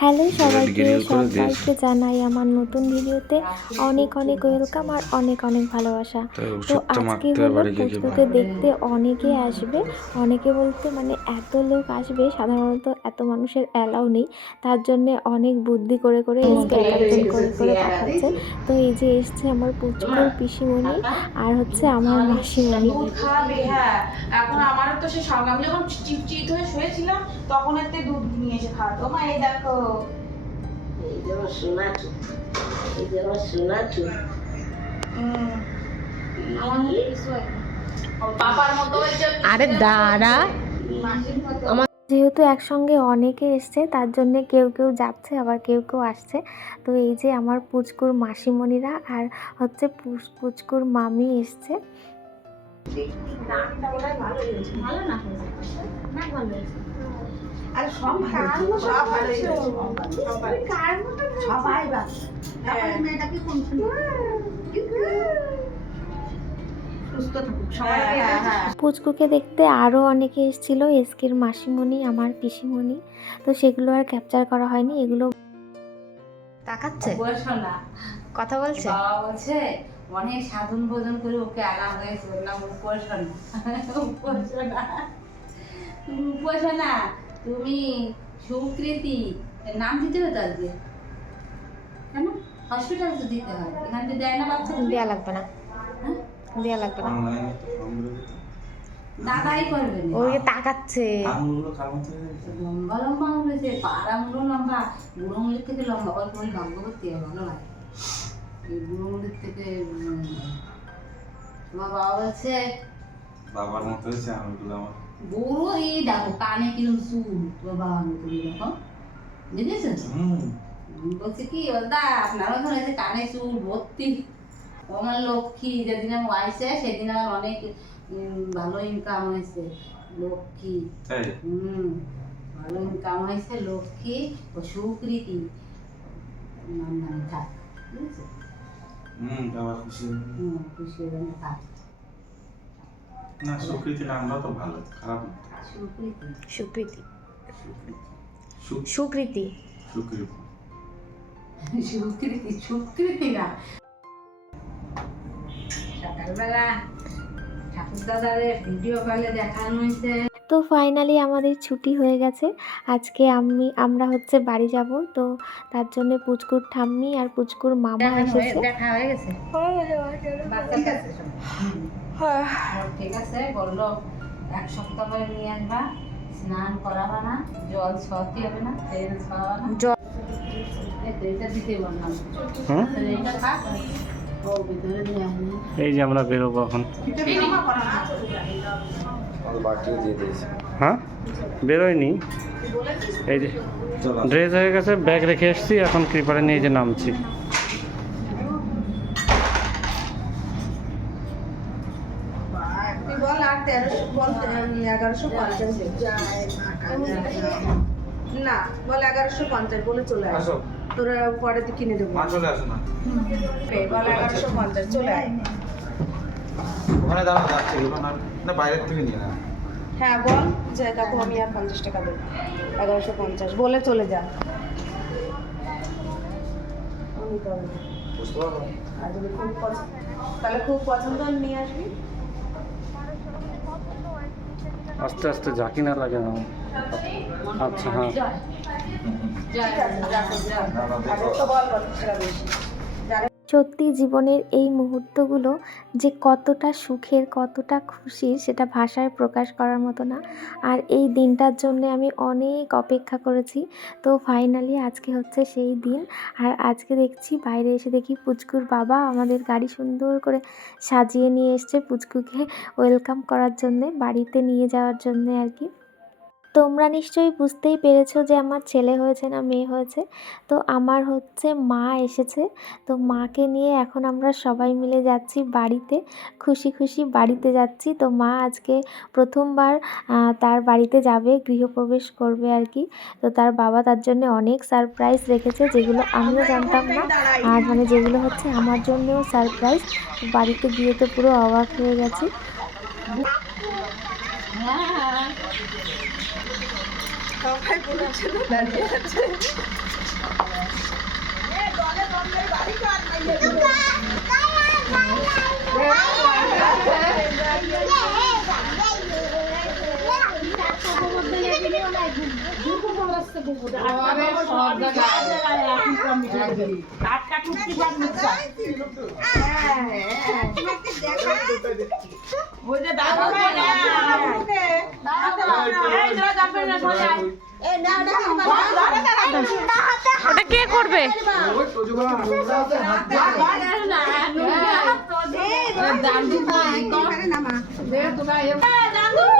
Hello সবাইকে সবাইকে জানাই আমার নতুন ভিডিওতে অনেক অনেক ওয়েলকাম আর অনেক অনেক ভালোবাসা। তো আজকে হলো পুচকুকে দেখতে অনেকে আসবে। অনেকে বলতে মানে এত লোক আসবে সাধারণত এত মানুষের অ্যালাউ নেই। তার জন্যে অনেক বুদ্ধি করে করে এসকে এক একজন করে করে পাঠাচ্ছে তো এই যে এসছে আমার পুচকুর পিসিমণি আর হচ্ছে আমার মাসিমণি। হ্যাঁ। এখন আমারও তো সে সকাল যখন হয়ে শুয়েছিলাম তখন এতে দুধ নিয়ে এসে খাওয়াতো। এই দেখো। এই যে আমার এই যে আমার আমার না। আরে দাঁড়া। যেহেতু একসঙ্গে অনেকে এসছে তার জন্য কেউ কেউ যাচ্ছে আবার কেউ কেউ আসছে। তো এই যে আমার পুচকুর মাসিমণিরা আর হচ্ছে পুচ- পুচকুর মামি এসছে। ভালো না হয়েছে? না ভালো হয়েছে। আর। সবাই। পুচকুকে দেখতে আরও অনেকে এসেছিল এসকের মাসিমণি আমার পিসিমণি। তো সেগুলো আর ক্যাপচার করা হয়নি এগুলো তাকাচ্ছে? কথা বলছে? বাবা বলছে অনেক সাধন ভোজন করে ওকে আনা হয়েছে উপাসনা উপাসনা উপাসনা তুমি সুকৃতি নাম দিতে হবে তো আজকে? কেন? হসপিটাল তো দিতে হয়। এখান থেকে দেয় না বাচ্চা দেয়া লাগবে না। হ্যাঁ? দেয়া লাগবে না। দাদাই করবে তাকাচ্ছে। লম্বা লম্বা আঙুল হয়েছে। পাড় আঙুলও লম্বা। বুড়ো আঙুলের থেকে লম্বা। অল্প অল্প ভাগ্য করতে ভালো লাগে। এই বুড়ো আঙুলের থেকে তোমার বাবা বলছে বাবার মতো হয়েছে আঙুলগুলো আমার। বুড়ো এই দেখো কানে কিরম চুল বাবার মতো এই দেখো দেখেছ বলছে কি দা আপনারও তো হয়েছে কানে চুল ভর্তি আমার লক্ষ্মী যেদিন আমি আইসে সেদিন আমার অনেক ভালো ইনকাম হয়েছে লক্ষ্মী হুম ভালো ইনকাম হয়েছে লক্ষ্মী ও সুকৃতি নাম নামে থাক বুঝেছ হুম বাবা খুশি হুম খুশি থাক না সুকৃতি নামটা তো ভালো খারাপ না। সুকৃতি। সুকৃতি। সুকৃতি। সুকৃতি। সুকৃতি না। সকালবেলা ঠাকুর দাদারে ভিডিও কলে দেখানো হয়েছে। তো ফাইনালি আমাদের ছুটি হয়ে গেছে। আজকে আমি আমরা হচ্ছে বাড়ি যাব তো তার জন্য পুচকুর ঠাম্মি আর পুচকুর মামা হয়ে- এসেছে। দেখা হয়ে গেছে? ঠিক আছে বলল এক সপ্তাহ পরে নিয়ে আসবা স্নান করাবা না জল ছতে হবে না তেল ছওয়াবা না। জল এই যে আমরা বেরোবো এখন। হ্যাঁ? বেরোয়নি? এই যে ড্রেস হয়ে গেছে ব্যাগ রেখে এসেছি এখন ক্রিপারে নিয়ে যে নামছি তুই বল আর তেরোশো বল এগারোশো পঞ্চাশ না বল এগারোশো পঞ্চাশ বলে চলে আসো। তোরা পরে তো কিনে দেবো। চলে আসো না। বল এগারোশো পঞ্চাশ চলে আয়। ওখানে দাঁড়ানো যাচ্ছে। না না বাইরের থেকে নিয়ে না হ্যাঁ বল যে কাকু আমি আর পঞ্চাশ টাকা দেবো এগারোশো পঞ্চাশ বলে চলে যা। যদি খুব পছন্দ তাহলে খুব পছন্দ নিয়ে আসবি। আস্তে আস্তে ঝাঁকি না লাগে না। আচ্ছা হ্যাঁ। সত্যি জীবনের এই মুহূর্তগুলো যে কতটা সুখের, কতটা খুশির সেটা ভাষায় প্রকাশ করার মতো না। আর এই দিনটার জন্য আমি অনেক অপেক্ষা করেছি। তো ফাইনালি আজকে হচ্ছে সেই দিন। আর আজকে দেখছি বাইরে এসে দেখি পুচকুর বাবা আমাদের গাড়ি সুন্দর করে সাজিয়ে নিয়ে এসছে পুচকুকে ওয়েলকাম করার জন্যে, বাড়িতে নিয়ে যাওয়ার জন্যে আর কি। তোমরা নিশ্চয়ই বুঝতেই পেরেছ যে আমার ছেলে হয়েছে না মেয়ে হয়েছে। তো আমার হচ্ছে মা এসেছে। তো মাকে নিয়ে এখন আমরা সবাই মিলে যাচ্ছি বাড়িতে। খুশি খুশি বাড়িতে যাচ্ছি। তো মা আজকে প্রথমবার তার বাড়িতে যাবে, গৃহপ্রবেশ করবে আর কি। তো তার বাবা তার জন্য অনেক সারপ্রাইজ রেখেছে, যেগুলো আমিও জানতাম না। আর মানে যেগুলো হচ্ছে আমার জন্যও সারপ্রাইজ বাড়িতে গিয়ে তো পুরো অবাক হয়ে গেছি। সবাই বোনের জন্য দাঁড়িয়ে আছে। ওটা কে করবে? হ্যাঁ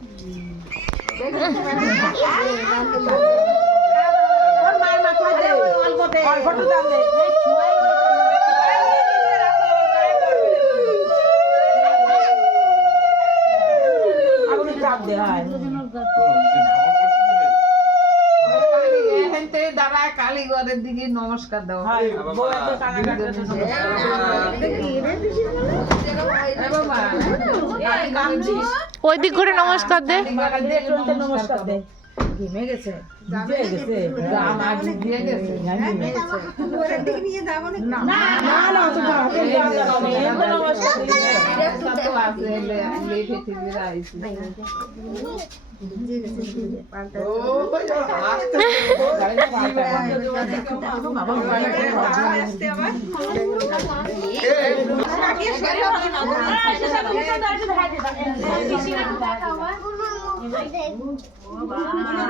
আগুনে চাপ দেওয়া হয়। কালীগড়ের দিকে নমস্কার দাও। ওই দিক করে নমস্কার দে। নমস্কার দে। ঘেমে গেছে ভিজে গেছে আমার ভিজে গেছে না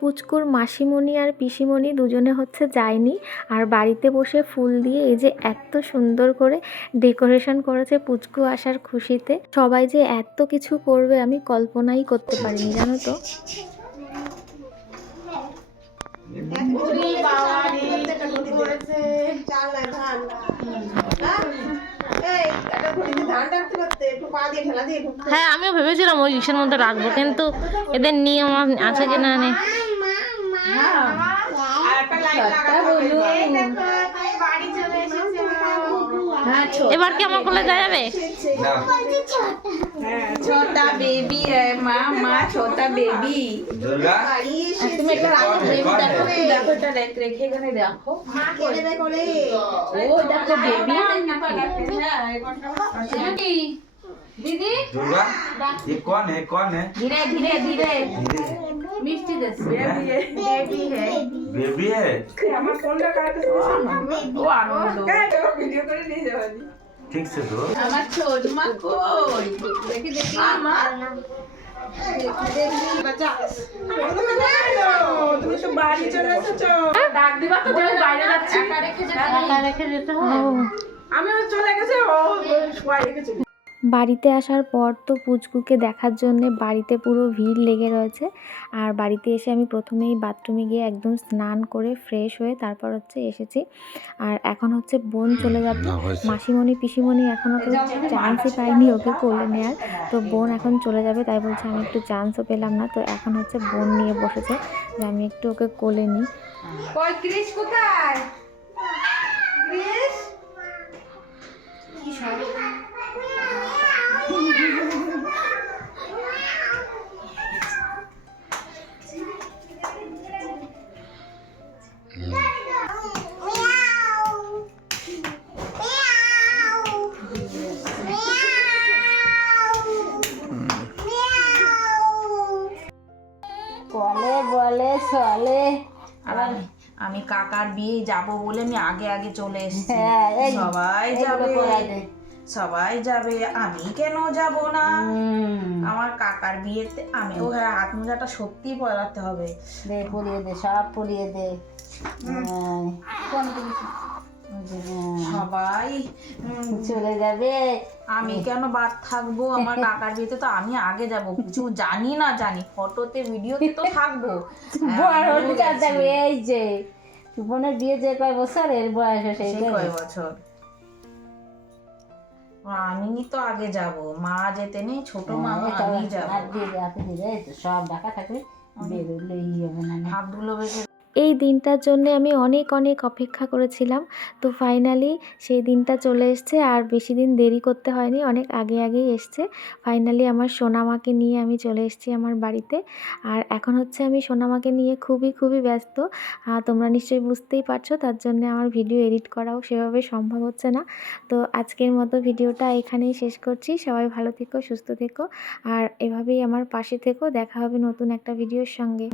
পুচকুর মাসিমণি আর পিসিমণি দুজনে হচ্ছে যায়নি আর বাড়িতে বসে ফুল দিয়ে এই যে এত সুন্দর করে ডেকোরেশন করেছে পুচকু আসার খুশিতে। সবাই যে এত কিছু করবে আমি কল্পনাই করতে পারিনি জানো তো? হ্যাঁ আমিও ভেবেছিলাম ওই ইসের মধ্যে রাখব কিন্তু এদের নিয়ম আছে কি না নেই এবার কি আমার কোলে দেওয়া যাবে ছোটা বেবি মা মা ছোটা বেবি তুমি একটা রাখো বেবি দেখো দেখো এটা রেখে রেখে এখানে রাখো ও দেখো বেবি দিদি दुर्गा ये कौन है कौन है ধীরে ধীরে ধীরে धीरे মিষ্টি দেশ বেবি হে बेबी है ও আনন্দ ठीक से दो আমার ছোট মা কই দেখি দেখি আমার তুমি তো বাড়ি চলে এসেছো ডাক দিবা তো তুমি বাইরে যাচ্ছি একা রেখে যেতে একা রেখে যেতে হয় আমি চলে গেছে ও সবাই রেখেছে বাড়িতে আসার পর তো পুচকুকে দেখার জন্য বাড়িতে পুরো ভিড় লেগে রয়েছে। আর বাড়িতে এসে আমি প্রথমেই বাথরুমে গিয়ে একদম স্নান করে ফ্রেশ হয়ে তারপর হচ্ছে এসেছি। আর এখন হচ্ছে বোন চলে যাবে। মাসিমণি পিসিমণি এখনও কেউ চান্সই পায়নি ওকে কোলে নেওয়ার তো বোন এখন চলে যাবে তাই বলছে আমি একটু চান্সও পেলাম না। তো এখন হচ্ছে বোন নিয়ে বসেছে যে আমি একটু ওকে কোলে নিই। কোথায়? আর আমি কাকার বিয়ে যাব বলে আমি আগে আগে চলে এসেছি। হ্যাঁ, সবাই যাবে সবাই যাবে আমি কেন যাব না? আমার কাকার বিয়েতে আমি ও হ্যাঁ হাত মোজাটা সত্যি পরাতে হবে। দে পরিয়ে দে সব পরিয়ে দে। হ্যাঁ। সবাই চলে যাবে। আমি কেন বাদ থাকব? আমার কাকার বিয়েতে তো আমি আগে যাব। কিছু জানি না জানি ফটোতে ভিডিওতে তো থাকব। হ্যাঁ, বড় থাকবে এই যে বোনের বিয়ে যে কয় বছর এর বয়স সেই কয় বছর। আমি তো আগে যাব। মা যেতে নেই ছোট মা আমি যাব। সব ঢাকা বেরোলেই হবে না। বেশি এই দিনটার জন্য আমি অনেক অনেক অপেক্ষা করেছিলাম। তো ফাইনালি সেই দিনটা চলে এসছে আর বেশি দিন দেরি করতে হয়নি, অনেক আগে, আগেই এসছে। ফাইনালি আমার সোনামাকে নিয়ে আমি চলে এসেছি আমার বাড়িতে। আর এখন হচ্ছে আমি সোনামাকে নিয়ে খুবই খুবই ব্যস্ত। তোমরা নিশ্চয়ই বুঝতেই পারছ, তার জন্য আমার ভিডিও এডিট করাও সেভাবে সম্ভব হচ্ছে না। তো আজকের মতো ভিডিওটা এখানেই শেষ করছি। সবাই ভালো থেকো, সুস্থ থেকো। আর এভাবেই আমার পাশে থেকো। দেখা হবে নতুন একটা ভিডিওর সঙ্গে।